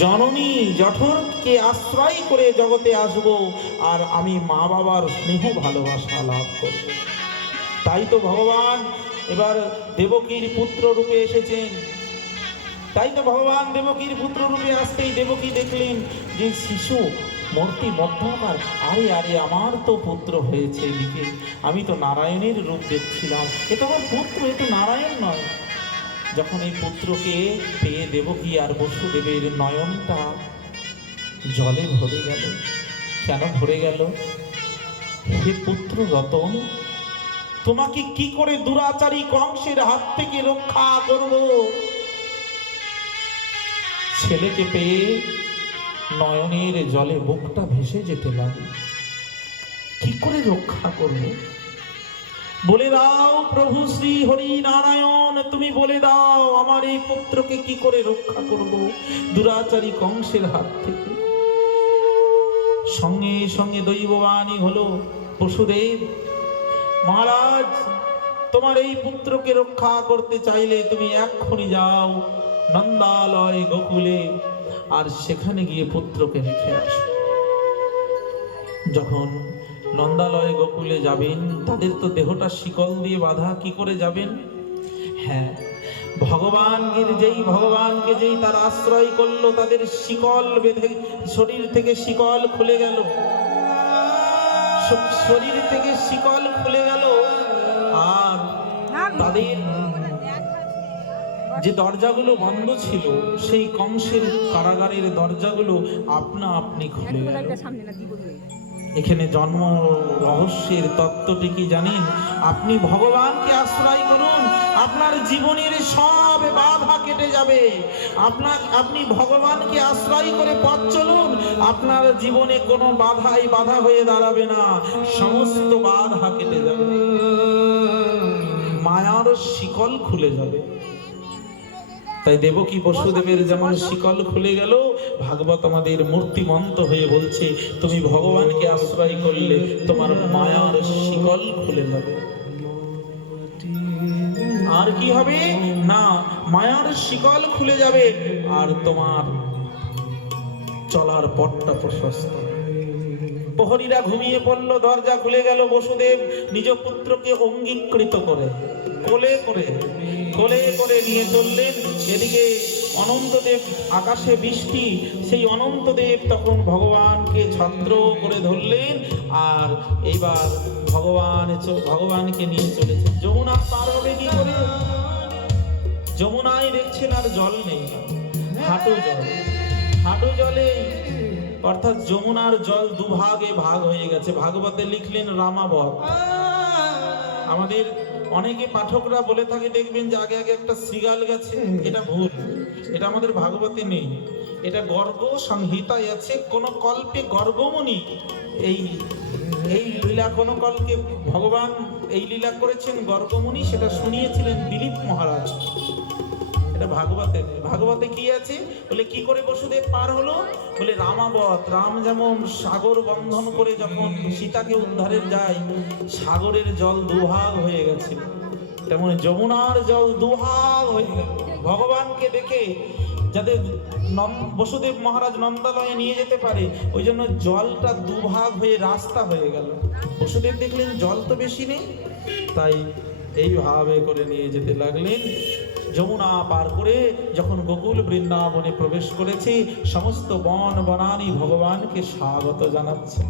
জননী জঠরকে আশ্রয় করে জগতে আসব, আর আমি মা বাবার স্নেহ ভালোবাসা লাভ করব। তাই তো ভগবান এবার দেবকীর পুত্র রূপে এসেছেন। তাই তো ভগবান দেবকীর পুত্র রূপে আসতেই দেবকী দেখলেন যে শিশু, মূর্তি মধ্যমার আরে আরে, আমার তো পুত্র হয়েছে এদিকে। আমি তো নারায়ণের রূপ দেখছিলাম। এ তো আমার পুত্র, এ তো নারায়ণ নয়। যখন এই পুত্রকে পেয়ে দেবকী আর বসুদেবের নয়নটা জলে ভরে গেল, কেন ভরে গেল? হে পুত্র রতন, তোমাকে কি করে দুরাচারী কংসের হাত থেকে রক্ষা করব? ছেলেকে পেয়ে নয়নের জলে বুকটা ভেসে যেতে লাগে কি করে রক্ষা করবে? বলে দাও, প্রভু শ্রী হরি নারায়ণ, তুমি বলে দাও, আমার এই পুত্রকে কি করে রক্ষা করব দুরাচারী কংসের হাত থেকে? সঙ্গে সঙ্গে দৈববাণী হলো পশুদেব মহারাজ, তোমার এই পুত্রকে রক্ষা করতে চাইলে তুমি এক্ষুনি যাও নন্দালয় গোকুলে, আর সেখানে গিয়ে পুত্রকে রেখে আসো। যখন নন্দালয় গোকুলে যাবেন তাদের তো দেহটা শিকল দিয়ে বাঁধা কি করে যাবেন? হ্যাঁ ভগবানকে যেই ভগবানকে যেই তার আশ্রয় করল তাদের শিকল বেঁধে শরীর থেকে শিকল খুলে গেল। শরীর থেকে শিকল খুলে গেল আর তাদের যে দরজাগুলো বন্ধ ছিল সেই কংসের কারাগারের দরজাগুলো আপনা আপনি খুলে গেল। এখানে জন্ম রহস্যের তত্ত্বটি কি জানেন? আপনি ভগবানকে আশ্রয় করুন, আপনার জীবনের সব বাধা কেটে যাবে। আপনার, আপনি ভগবানকে আশ্রয় করে পথ চলুন, আপনার জীবনে কোনো বাধাই বাধা হয়ে দাঁড়াবে না, সমস্ত বাধা কেটে যাবে। মায়ার শিকল খুলে যাবে। তাই দেবকী বসুদেবের যেমন শিকল খুলে গেল, ভাগবত আমাদের মূর্তিমন্ত হয়ে বলছে, তুমি ভগবানকে আশ্রয় করলে তোমার মায়ার শিকল খুলে যাবে। আর কি হবে? না, মায়ার শিকল খুলে যাবে আর তোমার চলার পথটা প্রশস্ত। প্রহরীরা ঘুমিয়ে পড়ল, দরজা খুলে গেল বসুদেব নিজ পুত্রকে অঙ্গীকৃত করে, কোলে করে কোলে করে নিয়ে চললেন। এদিকে অনন্তদেব, আকাশে বৃষ্টি, সেই অনন্তদেব তখন ভগবানকে ছত্র করে ধরলেন আর এইবার ভগবান ভগবানকে নিয়ে চলেছে যমুনা পার হবে কি করে? যমুনায় দেখছেন আর জল নেই। হাঁটু জল। হাঁটু জলে, অর্থাৎ যমুনার জল দুভাগে ভাগ হয়ে গেছে। ভাগবতে লিখলেন রামাবত। আমাদের অনেকে পাঠকরা বলে থাকে, দেখবেন যে আগে আগে একটা সিগাল গেছে, এটা ভুল, এটা আমাদের ভাগবতে নেই, এটা গর্ব সংহিতায় আছে, কোন কল্পে গর্গমণি এই এই লীলা কোন কল্পে ভগবান এই লীলা করেছেন গর্গমণি সেটা শুনিয়েছিলেন দিলীপ মহারাজ। এটা ভাগবতে। ভাগবতে কি আছে? বলে, কি করে বসুদেব পার হলো? বলে, রামাবত, রাম যেমন সাগর বন্ধন করে যখন সীতাকে উদ্ধারের যায়, সাগরের জল দুভাগ হয়ে গেছে তেমন যমুনার জল দুভাগ হয়ে গেল। ভগবানকে দেখে নন- বসুদেব মহারাজ নন্দালয়ে নিয়ে যেতে পারে, ওই জন্য জলটা দুভাগ হয়ে রাস্তা হয়ে গেল। বসুদেব দেখলেন জল তো বেশি নেই, তাই এইভাবে করে নিয়ে যেতে লাগলেন। যমুনা পার করে যখন গোকুল বৃন্দাবনে প্রবেশ করেছি সমস্ত বন বনানি ভগবানকে স্বাগত জানাচ্ছে।